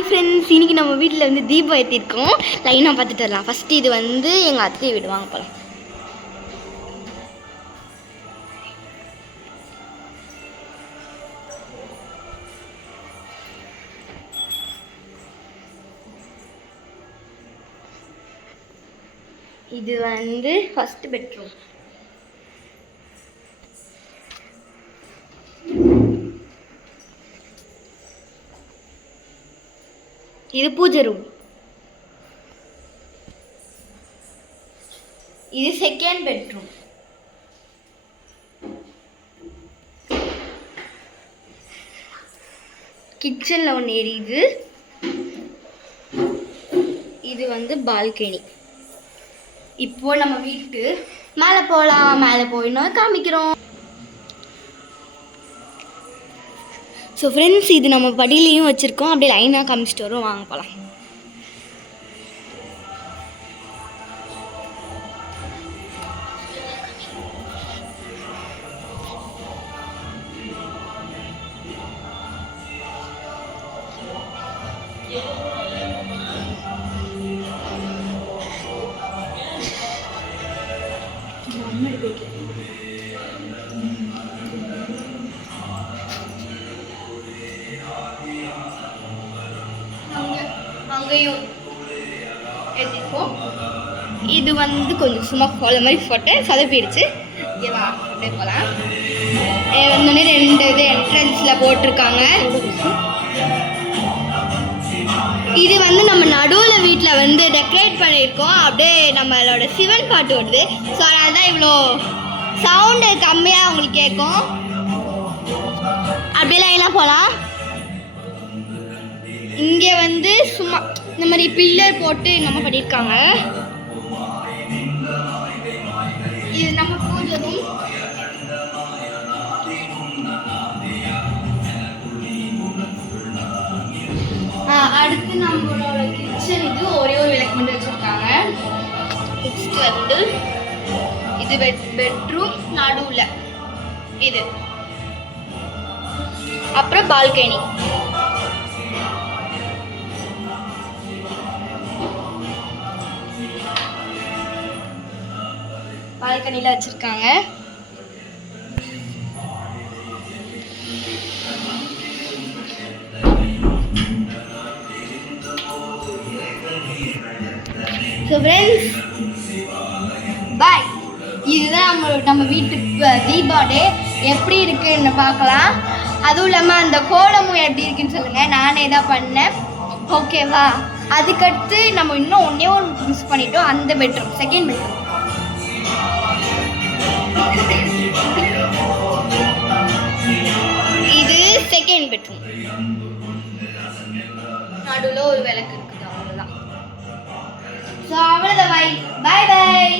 Hi friends, இன்றைக்கி நம்ம வீட்டில் வந்து தீபம் ஏற்றிருக்கோம். லைனாக பார்த்துட்டு வரலாம். ஃபஸ்ட்டு இது வந்து எங்கள் அத்தையை விடுவாங்க போகலாம். இது வந்து ஃபஸ்ட்டு பெட்ரூம். இது பூஜை ரூம். இது செகண்ட் பெட்ரூம். கிச்சனில் ஒன்று எரியுது. இது வந்து பால்கனி. இப்போ நம்ம வீட்டுக்கு மேலே போகலாம். மேலே போயிடணும் காமிக்கிறோம். ஸோ ஃப்ரெண்ட்ஸ், இது நம்ம படியிலையும் வச்சுருக்கோம். அப்படியே லைனாக காமிச்சிட்டு வரோம். வாங்க போகலாம். அங்கேயும் எழுதிப்போம். இது வந்து கொஞ்சம் சும்மா கோல மாதிரி போட்டேன், சொதப்பிடுச்சு. ஓகேவா, அப்படியே போகலாம். வந்தோடனே 2 இது என்ட்ரன்ஸில் போட்டிருக்காங்க. இது வந்து நம்ம நடுவில் வீட்டில் வந்து டெக்கரேட் பண்ணியிருக்கோம். அப்படியே நம்மளோட சிவன் பாட்டு வருது. ஸோ அதனால தான் இவ்வளோ சவுண்டு கம்மியாக உங்களுக்கு கேட்கும். அப்படியே லைனாக போகலாம். இங்கே வந்து சும்மா இந்த மாதிரி பில்லர் போட்டு நம்ம பண்ணியிருக்காங்க. இது நம்ம பூஜை ரூம். அடுத்து நம்மளோட கிச்சன். இது ஒரே ஒரு விளக்கு மட்டும் வச்சுருக்காங்க. நெக்ஸ்ட் வந்து இது பெட்ரூம் நடுவில் இது. அப்புறம் பால்கனி. பால்கனியில் வச்சுருக்காங்க. ஸோ ஃப்ரெண்ட்ஸ், பாய். இதுதான் நம்ம வீட்டு தீபாவளி எப்படி இருக்குன்னு பார்க்கலாம். அதுவும் இல்லாமல் அந்த கோலமும் எப்படி இருக்குன்னு சொல்லுங்கள். நானே தான் பண்ணேன். ஓகேவா, அதுக்கடுத்து நம்ம இன்னும் ஒன்றே மிஸ் பண்ணிட்டோம். அந்த பெட்ரூம், செகண்ட் பெட்ரூம். இது செகண்ட் பெட்ரூம். நடுவில் ஒரு விளக்கு இருக்குது. அவ்வளோதான். ஸோ அவ்வளோதான். பாய் பாய்.